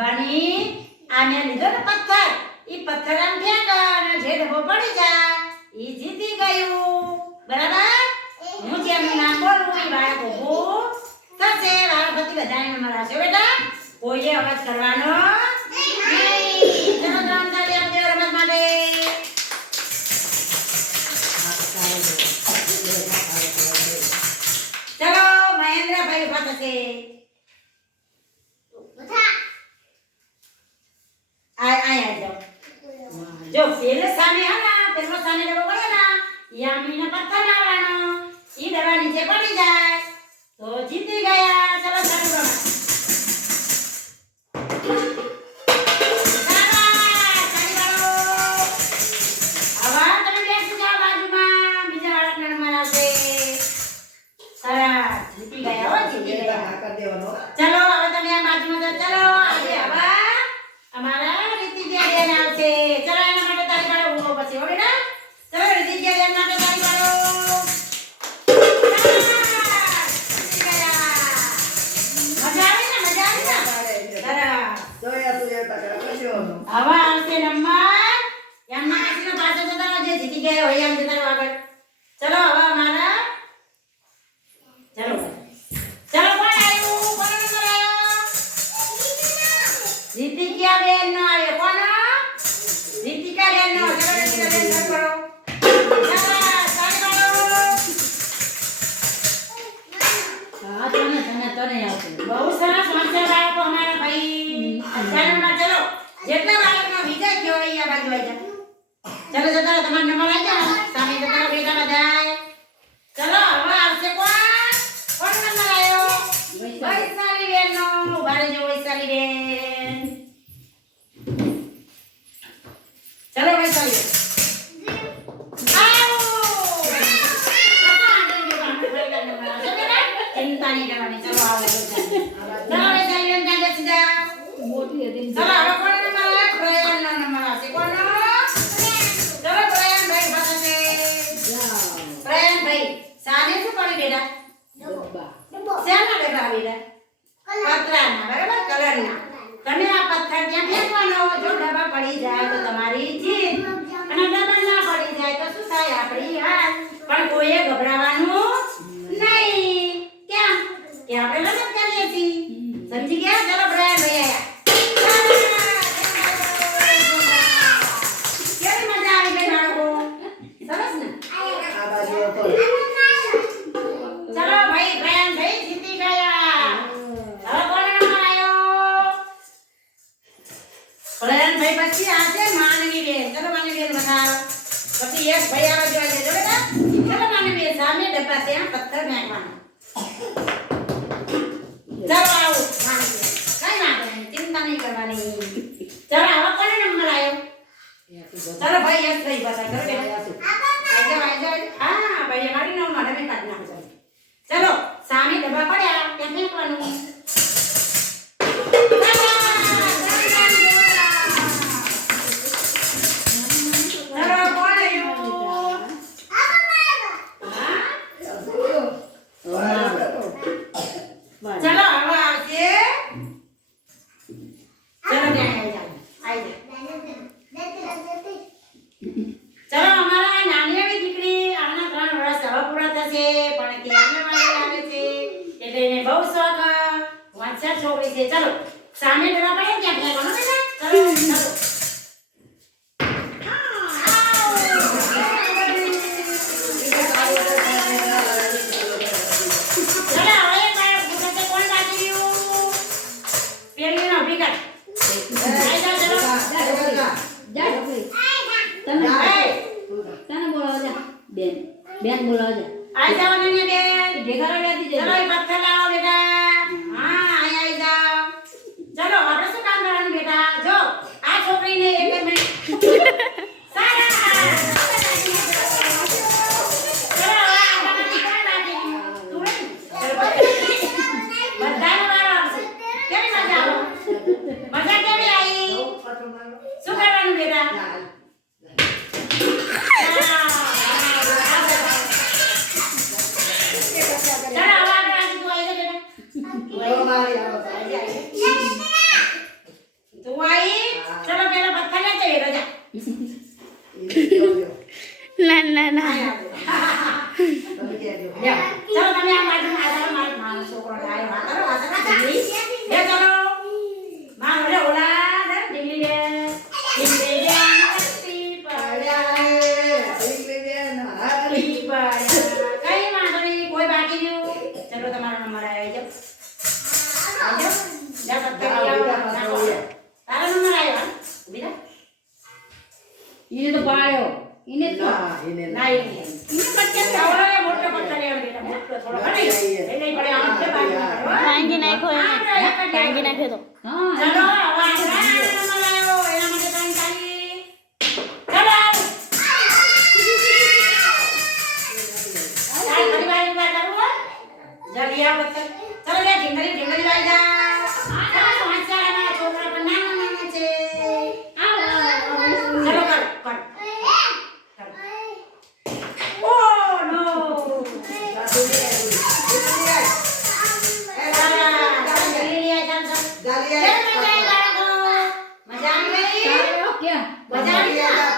ડબ્બાની આને લીધો ને પથ્થર ઈ પથ્થર આમ ફેંક અને જે ડબ્બો પડી જાય ઈ જીતી ગયું બરાબર હું જેનું નામ બોલું ઈ બાળક ઊભું થશે વારાફરતી બધાને નંબર આવશે બેટા કોઈએ અવાજ કરવાનો નહીં ચલો ત્રણ તાળી આપજો રમત માટે ચલો મહેન્દ્રભાઈ ઉભા થશે જો પેલે સામે હના પેલો સામે ડબ્બો પડે ના યામીને પથ્થર મારવાનો ઈ ડબ્બા નીચે પડી જાય તો જીતી ગયા ચલો ચાલુ રમત જીતી ગયા હો જીતી ગયા ચલો હવે તમે આ બાજુમાં ચલો આજે હવે અમારા રીતિજ્ઞા બેન આવશે ચલો એના માટે તાળી પાડો હું પછી હો બેટા ચલો રીતિજ્ઞા બેન માટે તાળી પાડો મજા આવી ને જોયા તકડા કશો હવે આવશે નંબર એમના કાશીનો પાછો જતા જે જીતી ગયા હોય એમ જતા આગળ ચલો હવે અમારા ચલો ચલો કોણ આવ્યું કોણ નંબર આવ્યો રીતિકા બેન નો આવ્યો કોણ રીતિકા બેન નો ચલો રીતિકા બેન નો કરો બહુ સરસ વાંચે બાળકો અમારા ભાઈ અચાનકમાં ચલો જેટલા બાળકનો વિજય થયો હોય આ બાજુ આવી જા ચલો જતા તમારો નંબર આવી જાવ સામે જતા બેટા બધાય ચલો હવે આવશે કોણ કોણ નંબર આવ્યો વૈશાલી બેન નો ઉભા રહેજો વૈશાલી બેન ચલો વૈશાલી ચિંતા નહીં કરવાની ચલો આવો ચલો વૈશાલી બેન ત્યાં બેસી જા મોટી હતી ચલો હવે કોણ નંબર આવ્યો પ્રયાન નો નંબર આવશે કોનો ચલો પ્રયાન ભાઈ બતાવે પ્રયાન ભાઈ સામે શું પડી બેટા શેના ડબ્બા બેટા પતરાના બરાબર કલરના તમે આ પથ્થર ત્યાં ફેંકવાનો જો ડબ્બા પડી જાય તો તમારી જીત અને ડબ્બા ના પડી જાય તો શું થાય આપણી હાર પણ કોઈએ ગભરાવાનું નહીં કેમ કે આપણે રમત કરીએ છીએ સમજી ગયા ચલો બ્રાયન ભાઈ આયા કેવી મજા આવી ગઈ બાળકો સરસ ને આ બાજુ તો ચલો ભાઈ બ્રાયન ભાઈ જીતી ગયા હવે કોણ નંબર આવ્યો બ્રાયન ભાઈ પછી આજે માનવી બેન ચલો માનવી બેન બતાવો પછી એક ભાઈ આવે જો બેટા ચલો માનવી બેન સામે ડબ્બા ત્યાં પથ્થર ફેંકવાનો ચલો આવો માનવી બેન કઈ વાંધો નહીં ચિંતા નહીં કરવાની ચલો હવે કોણ નંબર આવ્યો ચલો ભાઈ યસ ભાઈ બતા કરો બેટા આઈ જાઓ હા ભાઈ અમારી નો મારે મે કાઢી નાખો ચલો સામે ડબ્બા પડ્યા ત્યાં ફેંકવાનું ચલો હવે આવશે ચલો ચલો અમારા નાની એવી દીકરી આના 3 વર્ષ હવે પૂરા થશે પણ તે આંગણવાડી આવે છે એટલે એને બહુ શોખ વાંચા છોકરી છે ચલો સામે ડબ્બા પડે ત્યાં ફેંકવાનો બેટા ચલો ચલો બેન બોલાવજો આઈ જાવ ને બેન ભેગા રહેતી જજો ચલો પથ્થર લાવો બેટા હા આઈ જાવ ચલો આપણે શું કામ કરવાનું બેટા જો આ છોકરીને એક મિનિટ સારા ચલો આમાંથી કોણ લાગી તું બધાનો વારો આવશે કેવી મજા આવે મજા કેવી આવી શું કરવાનું બેટા એને તો પાડ્યો એને તો ના એને ના એને પટ્ટે આવડે મોટો પટ્ટો લેવા બેટા મોટો થોડો હટી એટલે પડે આમ છે બાજુ ભાંગી નાખ્યો એને ભાંગી નાખ્યો તો હા ચલો આવા નંબર આવ્યો એના માટે ત્રણ તાળી ચલો આ પરિવાર કરું જલિયા બતલ ચલો લે ઢીંગલી ઢીંગલી લઈ જા આ વાંચાના છોકરા પણ નાના નાના છે ચલો કર કર ઓ નો મજા આવી ગઈ